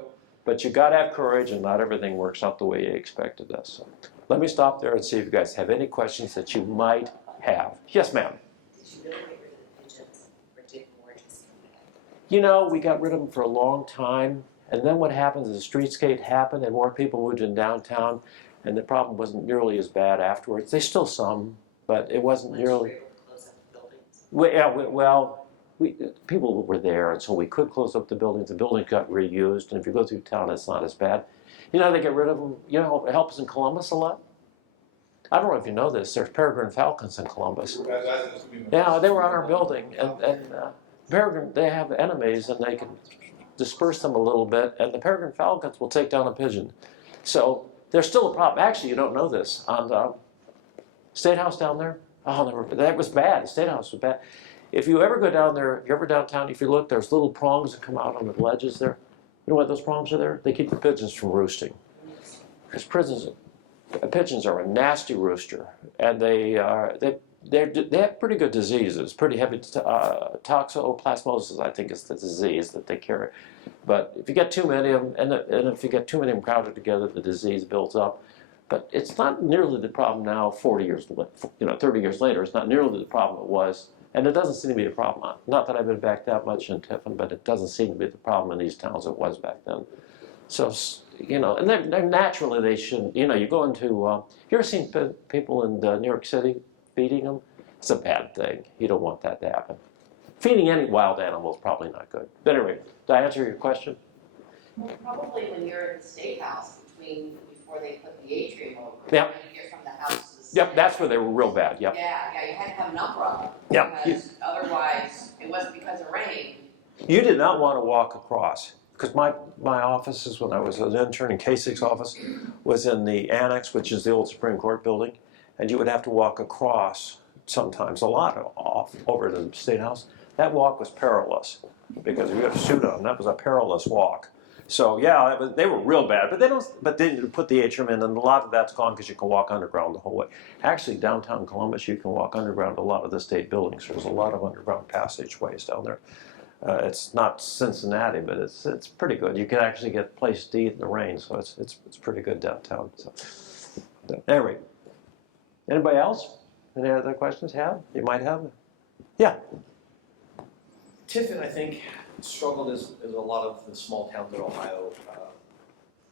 but you got to have courage, and not everything works out the way you expected us. So let me stop there and see if you guys have any questions that you might have. Yes, ma'am. You know, we got rid of them for a long time, and then what happens is the streetscape happened and more people moved in downtown, and the problem wasn't nearly as bad afterwards. There's still some, but it wasn't nearly. People were there, and so we could close up the buildings. The buildings got reused, and if you go through town, it's not as bad. You know, they get rid of them. You know, it helps in Columbus a lot. I don't know if you know this. There's peregrine falcons in Columbus. Yeah, they were on our building, and peregrine, they have enemies, and they can disperse them a little bit, and the peregrine falcons will take down a pigeon. So there's still a problem. Actually, you don't know this. On the State House down there, that was bad. The State House was bad. If you ever go down there, if you're ever downtown, if you look, there's little prongs that come out on the ledges there. You know why those prongs are there? They keep the pigeons from roosting. Because pigeons are a nasty rooster, and they have pretty good diseases, pretty heavy toxoplasmosis, I think is the disease that they carry. But if you get too many of them, and if you get too many of them crowded together, the disease builds up. But it's not nearly the problem now, 30 years later. It's not nearly the problem it was And it doesn't seem to be a problem. Not that I've been back that much in Tiffin, but it doesn't seem to be the problem in these towns it was back then. So, you know, and they're naturally they shouldn't, you know, you go into, you ever seen people in New York City feeding them? It's a bad thing. You don't want that to happen. Feeding any wild animal is probably not good. But anyway, did I answer your question? Well, probably when you're in the State House, before they put the atrium over, Yep. you get from the House to the Senate. Yep, that's where they were real bad, yep. Yeah, you had to have an umbrella. Yep. Because otherwise, it wasn't because of rain. You did not want to walk across. Because my offices, when I was an intern in K6's office, was in the annex, which is the old Supreme Court building, and you would have to walk across sometimes, a lot off, over to the State House. That walk was perilous, because if you had a suit on, that was a perilous walk. So yeah, they were real bad, but they didn't put the atrium in, and a lot of that's gone because you can walk underground the whole way. Actually, downtown Columbus, you can walk underground a lot of the state buildings. There's a lot of underground passageways down there. It's not Cincinnati, but it's pretty good. You can actually get a place to eat in the rain, so it's pretty good downtown. So anyway, anybody else? Any other questions? You might have? Yeah. Tiffin, I think, struggled as a lot of the small towns in Ohio.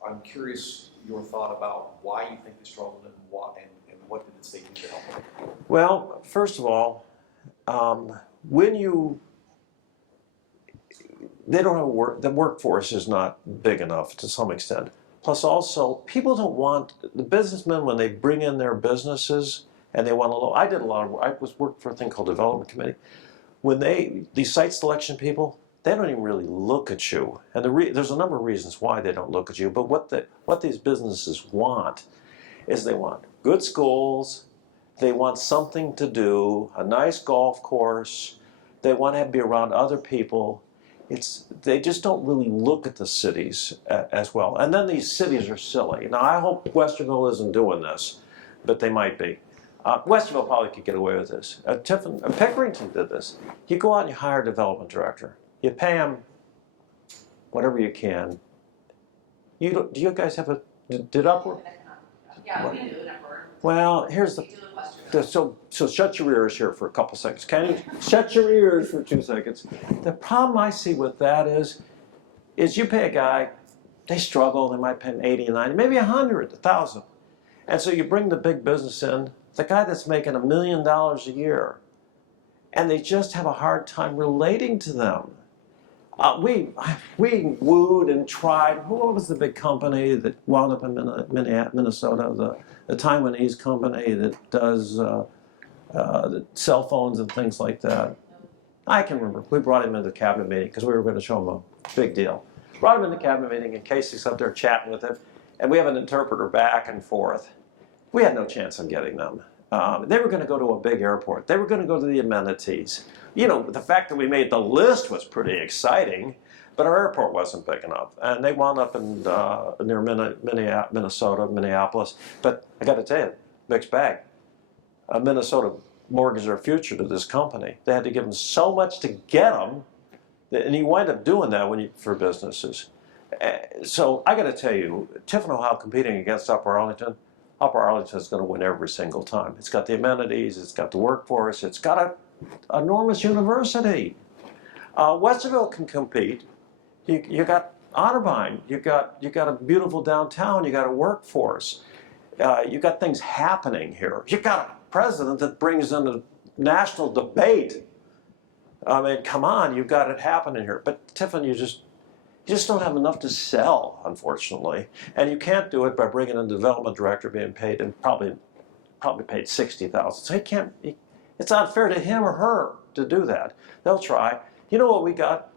I'm curious your thought about why you think they struggled and what did the state do to help them? Well, first of all, they don't have the workforce is not big enough to some extent. Plus also, people don't want, the businessmen, when they bring in their businesses and they want to, I worked for a thing called Development Committee. When these site selection people, they don't even really look at you. And there's a number of reasons why they don't look at you, but what these businesses want is they want good schools, they want something to do, a nice golf course, they want to be around other people. They just don't really look at the cities as well. And then these cities are silly. Now I hope Westerville isn't doing this, but they might be. Westerville probably could get away with this. Pickerington did this. You go out and you hire a development director. You pay him whatever you can. Do you guys have did Upward? Yeah, we do, Upward. Well, here's so shut your ears here for a couple seconds. Can you shut your ears for 2 seconds? The problem I see with that is you pay a guy, they struggle, they might pay him 80, 90, maybe 100, 1,000. And so you bring the big business in, the guy that's making $1 million a year, and they just have a hard time relating to them. We wooed and tried. What was the big company that wound up in Minnesota? The Taiwanese company that does the cell phones and things like that. I can remember. We brought him into the cabinet meeting because we were going to show him a big deal. Brought him in the cabinet meeting, and Casey's up there chatting with him, and we have an interpreter back and forth. We had no chance of getting them. They were going to go to a big airport. They were going to go to the amenities. You know, the fact that we made the list was pretty exciting, but our airport wasn't big enough. And they wound up in near Minnesota, Minneapolis. But I got to tell you, mixed bag. Minnesota mortgaged their future to this company. They had to give them so much to get them, and you wind up doing that for businesses. So I got to tell you, Tiffin, Ohio competing against Upper Arlington is going to win every single time. It's got the amenities, it's got the workforce, it's got an enormous university. Westerville can compete. You got Otterbein, you got a beautiful downtown, you got a workforce, you got things happening here. You got a president that brings in a national debate. I mean, come on, you've got it happening here. But Tiffin, you just don't have enough to sell, unfortunately. And you can't do it by bringing in a development director being paid and probably paid $60,000. So it's not fair to him or her to do that. They'll try. You know what we got?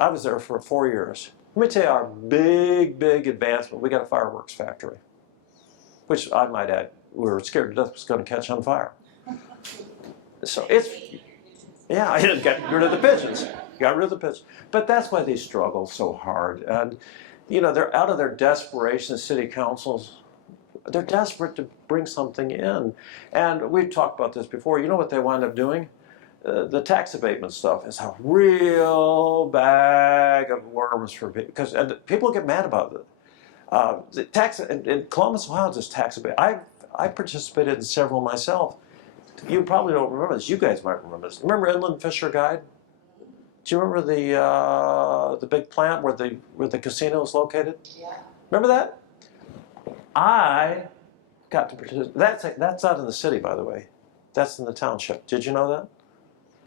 I was there for 4 years. Let me tell you our big advancement. We got a fireworks factory, which I might add, we were scared to death was going to catch on fire. So yeah, he got rid of the pigeons. Got rid of the pigeons. But that's why they struggle so hard. And, you know, they're out of their desperation, city councils. They're desperate to bring something in. And we've talked about this before. You know what they wind up doing? The tax abatement stuff is a real bag of worms for people. Because people get mad about it. The tax in Columbus, Ohio, there's tax abatement. I participated in several myself. You probably don't remember this. You guys might remember this. Remember Inland Fisher Guide? Do you remember the big plant where the casino is located? Yeah. Remember that? I got to participate. That's not in the city, by the way. That's in the township. Did you know that?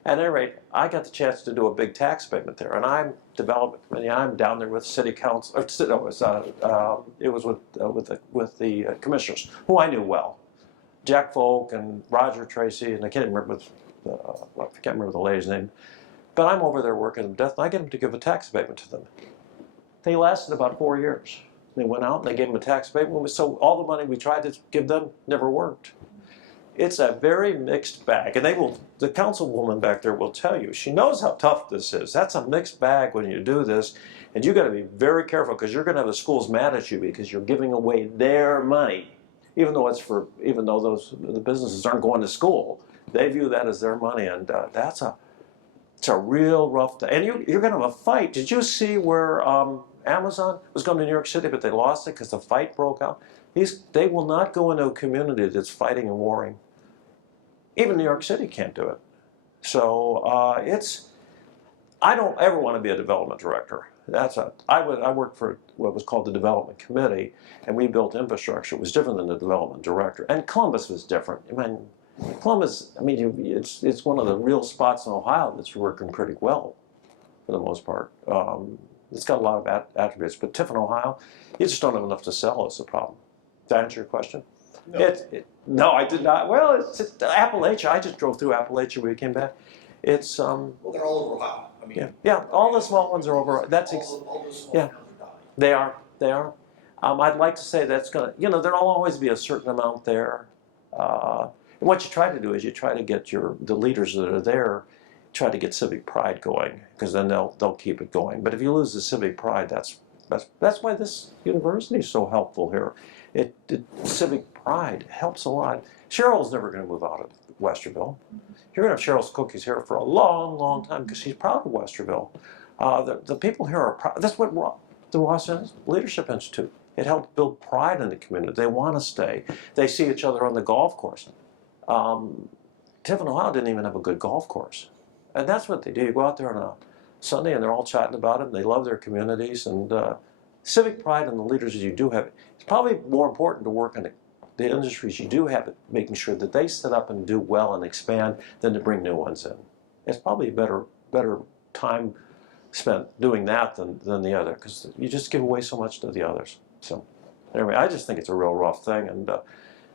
At any rate, I got the chance to do a big tax abatement there, and I'm development committee. I'm down there with city council. Or, no, it was with the commissioners, who I knew well, Jack Folk and Roger Tracy, and I can't remember the lady's name. But I'm over there working to death, and I get them to give a tax abatement to them. They lasted about 4 years. They went out and they gave them a tax abatement. So all the money we tried to give them never worked. It's a very mixed bag, and the councilwoman back there will tell you, she knows how tough this is. That's a mixed bag when you do this, and you got to be very careful because you're going to have the schools mad at you because you're giving away their money, even though the businesses aren't going to school. They view that as their money, and it's a real rough thing. And you're going to have a fight. Did you see where Amazon was going to New York City, but they lost it because the fight broke out? They will not go into a community that's fighting and warring. Even New York City can't do it. So I don't ever want to be a development director. I worked for what was called the development committee, and we built infrastructure. It was different than the development director. And Columbus was different. Columbus, it's one of the real spots in Ohio that's working pretty well, for the most part. It's got a lot of attributes, but Tiffin, Ohio, you just don't have enough to sell is the problem. Did I answer your question? No. No, I did not. Well, it's Appalachia. I just drove through Appalachia when we came back. It's Well, they're all over Ohio. yeah. All the small ones are over. All the small yeah. towns are dying. They are. I'd like to say that's gonna. There'll always be a certain amount there. And what you try to do is you try to get the leaders that are there, try to get civic pride going, because then they'll keep it going. But if you lose the civic pride, that's why this university is so helpful here. Civic pride helps a lot. Cheryl's never going to move out of Westerville. You're going to have Cheryl's Cookies here for a long, long time because she's proud of Westerville. The people here are proud. That's what the Ross Leadership Institute. It helped build pride in the community. They want to stay. They see each other on the golf course. Tiffin, Ohio didn't even have a good golf course. And that's what they do. You go out there on a Sunday and they're all chatting about it and they love their communities. And civic pride and the leaders that you do have, it's probably more important to work in the industries you do have, making sure that they set up and do well and expand than to bring new ones in. It's probably a better time spent doing that than the other, because you just give away so much to the others. So anyway, I just think it's a real rough thing. And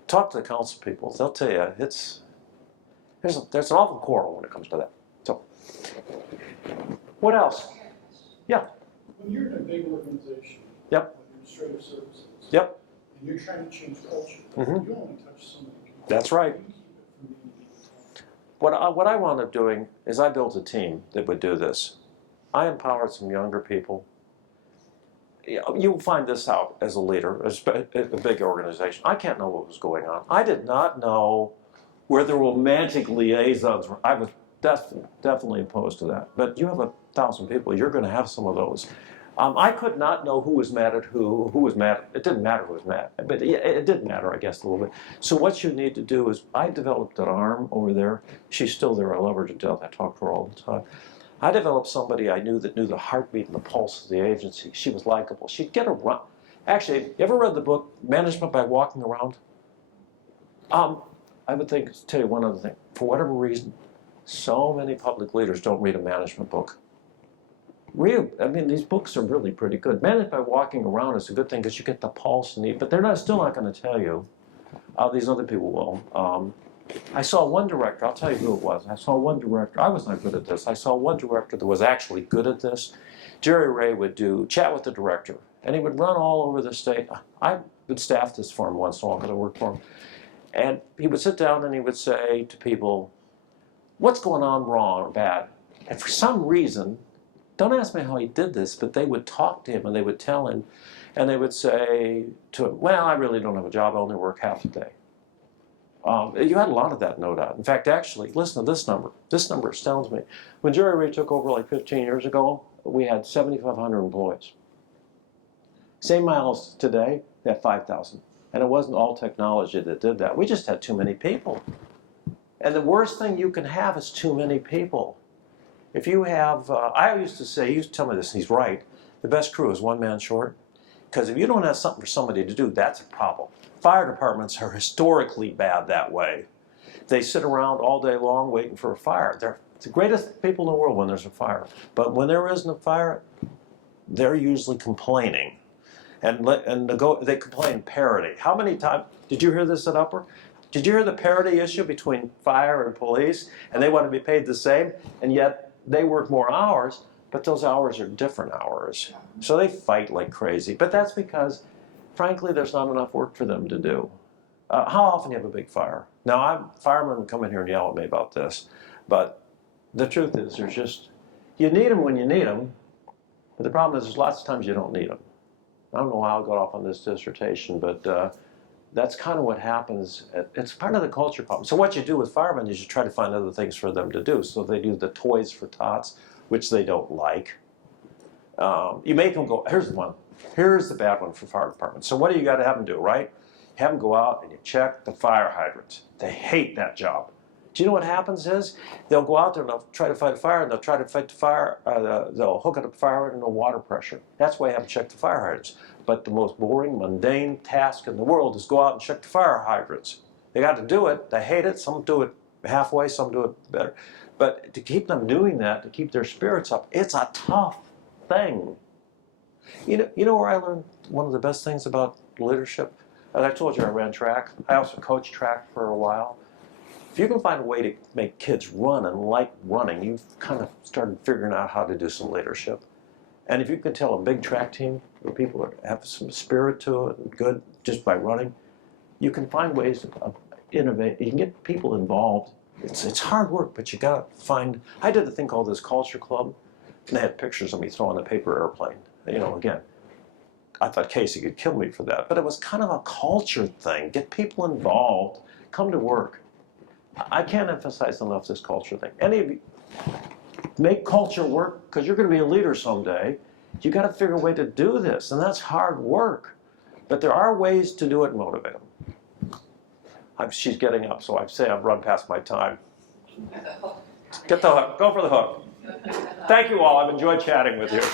talk to the council people. They'll tell you there's an awful quarrel when it comes to that. So what else? Yeah. When you're in a big organization, Yep. like administrative services, Yep. and you're trying to change culture, Mhm. you only touch so many people. That's right. You keep it from being top. What I wound up doing is I built a team that would do this. I empowered some younger people. You'll find this out as a leader, as a big organization. I can't know what was going on. I did not know where the romantic liaisons were. I was definitely opposed to that. But you have 1,000 people, you're going to have some of those. I could not know who was mad at who was mad. It didn't matter who was mad, but it did matter, I guess, a little bit. So what you need to do is, I developed an arm over there. She's still there. I love her to death. I talk to her all the time. I developed somebody I knew that knew the heartbeat and the pulse of the agency. She was likable. She'd get around. Actually, you ever read the book Management by Walking Around? I would tell you one other thing. For whatever reason, so many public leaders don't read a management book. These books are really pretty good. Managed by Walking Around is a good thing because you get the pulse and but they're still not going to tell you. These other people will. I saw one director, I'll tell you who it was. I saw one director, I was not good at this. I saw one director that was actually good at this. Jerry Ray would chat with the director, and he would run all over the state. I would staff this for him once in a while because I worked for him. And he would sit down and he would say to people, what's going on wrong or bad? And for some reason, don't ask me how he did this, but they would talk to him and they would tell him, and they would say to him, well, I really don't have a job, I only work half the day. You had a lot of that, no doubt. In fact, actually, listen to this number. This number astounds me. When Jerry Ray took over like 15 years ago, we had 7,500 employees. St. Miles today, they have 5,000. And it wasn't all technology that did that. We just had too many people. And the worst thing you can have is too many people. If you have, I used to say, he used to tell me this, and he's right, the best crew is one man short. Because if you don't have something for somebody to do, that's a problem. Fire departments are historically bad that way. They sit around all day long waiting for a fire. They're the greatest people in the world when there's a fire. But when there isn't a fire, they're usually complaining. And they complain parity. How many times, did you hear this at Upper? Did you hear the parity issue between fire and police? And they want to be paid the same, and yet they work more hours, but those hours are different hours. So they fight like crazy. But that's because, frankly, there's not enough work for them to do. How often do you have a big fire? Now, firemen come in here and yell at me about this, but the truth is there's just, you need them when you need them, but the problem is there's lots of times you don't need them. I don't know how I got off on this dissertation, but that's kind of what happens. It's part of the culture problem. So what you do with firemen is you try to find other things for them to do. So they do the toys for tots, which they don't like. You make them go, here's the one. Here's the bad one for fire departments. So what do you got to have them do, right? Have them go out and you check the fire hydrants. They hate that job. Do you know what happens is they'll go out there and they'll try to fight a fire, and they'll try to fight the fire, they'll hook up the fire and no water pressure. That's why you have to check the fire hydrants. But the most boring, mundane task in the world is go out and check the fire hydrants. They got to do it. They hate it. Some do it halfway, some do it better. But to keep them doing that, to keep their spirits up, it's a tough thing. You know where I learned one of the best things about leadership? As I told you, I ran track. I also coached track for a while. If you can find a way to make kids run and like running, you've kind of started figuring out how to do some leadership. And if you can tell a big track team where people have some spirit to it and good just by running, you can find ways of innovate. You can get people involved. It's hard work, but you got to find. I did a thing called this Culture Club, and they had pictures of me throwing a paper airplane. You know, again, I thought Casey could kill me for that, but it was kind of a culture thing. Get people involved. Come to work. I can't emphasize enough this culture thing. Any of you make culture work because you're going to be a leader someday. You got to figure a way to do this, and that's hard work. But there are ways to do it and motivate them. She's getting up, so I say I've run past my time. Get the hook. Go for the hook. Thank you all. I've enjoyed chatting with you. So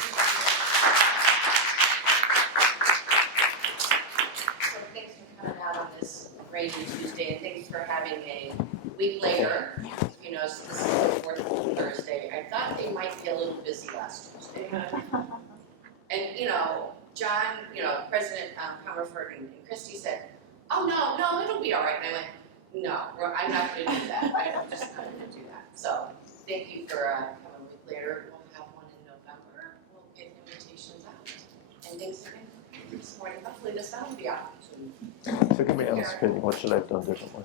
thanks for coming out on this rainy Tuesday, and thanks for having a week later. You know, so this is the fourth Thursday. I thought they might be a little busy last Tuesday. And, you know, John, you know, President Comerford and Christy said, oh, no, it'll be all right. And I went, no, I'm not going to do that. I'm just not going to do that. So thank you for coming a week later. We'll have one in November. We'll get invitations out. And thanks again for this morning. Hopefully this will be out soon. So give me on the screen. What should I have done differently?